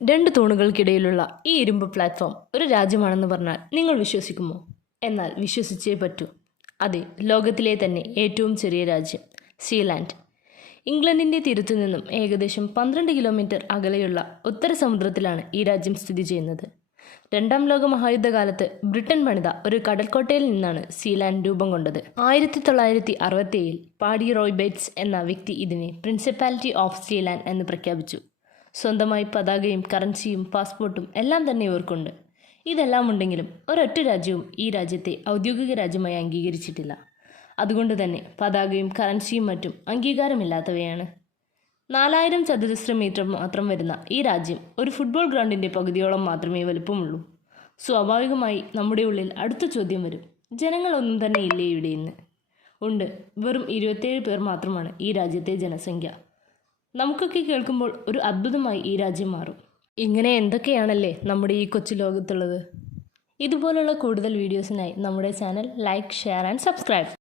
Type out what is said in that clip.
രണ്ട് തൂണുകൾക്കിടയിലുള്ള ഈ ഇരുമ്പ് പ്ലാറ്റ്ഫോം ഒരു രാജ്യമാണെന്ന് പറഞ്ഞാൽ നിങ്ങൾ വിശ്വസിക്കുമോ? എന്നാൽ വിശ്വസിച്ചേ പറ്റൂ. അതെ, ലോകത്തിലെ തന്നെ ഏറ്റവും ചെറിയ രാജ്യം സീലാൻഡ്. ഇംഗ്ലണ്ടിൻ്റെ തീരത്തു നിന്നും ഏകദേശം 12 കിലോമീറ്റർ അകലെയുള്ള ഉത്തര സമുദ്രത്തിലാണ് ഈ രാജ്യം സ്ഥിതി ചെയ്യുന്നത്. രണ്ടാം ലോക മഹായുദ്ധകാലത്ത് ബ്രിട്ടൻ പണിത ഒരു കടൽക്കോട്ടയിൽ നിന്നാണ് സീലാൻഡ് രൂപം കൊണ്ടത്. 1967 പാഡി റോയ്ബേറ്റ്സ് എന്ന വ്യക്തി ഇതിനെ പ്രിൻസിപ്പാലിറ്റി ഓഫ് സീലാൻഡ് എന്ന് പ്രഖ്യാപിച്ചു. സ്വന്തമായി പതാകയും കറൻസിയും പാസ്പോർട്ടും എല്ലാം തന്നെ ഇവർക്കുണ്ട്. ഇതെല്ലാം ഉണ്ടെങ്കിലും ഒരൊറ്റ രാജ്യവും ഈ രാജ്യത്തെ ഔദ്യോഗിക രാജ്യമായി അംഗീകരിച്ചിട്ടില്ല. അതുകൊണ്ട് തന്നെ പതാകയും കറൻസിയും മറ്റും അംഗീകാരമില്ലാത്തവയാണ്. 4000 ചതുരശ്ര മീറ്റർ മാത്രം വരുന്ന ഈ രാജ്യം ഒരു ഫുട്ബോൾ ഗ്രൗണ്ടിൻ്റെ പകുതിയോളം മാത്രമേ വലുപ്പമുള്ളൂ. സ്വാഭാവികമായി നമ്മുടെ ഉള്ളിൽ അടുത്ത ചോദ്യം വരും, ജനങ്ങളൊന്നും തന്നെ ഇല്ലേ ഇവിടെ ഇന്ന്? ഉണ്ട്, വെറും 27 പേർ മാത്രമാണ് ഈ രാജ്യത്തെ ജനസംഖ്യ. നമുക്കൊക്കെ കേൾക്കുമ്പോൾ ഒരു അത്ഭുതമായി ഈ രാജ്യം മാറും. ഇങ്ങനെ എന്തൊക്കെയാണല്ലേ നമ്മുടെ ഈ കൊച്ചു ലോകത്തുള്ളത്. ഇതുപോലുള്ള കൂടുതൽ വീഡിയോസിനായി നമ്മുടെ channel like, share and subscribe.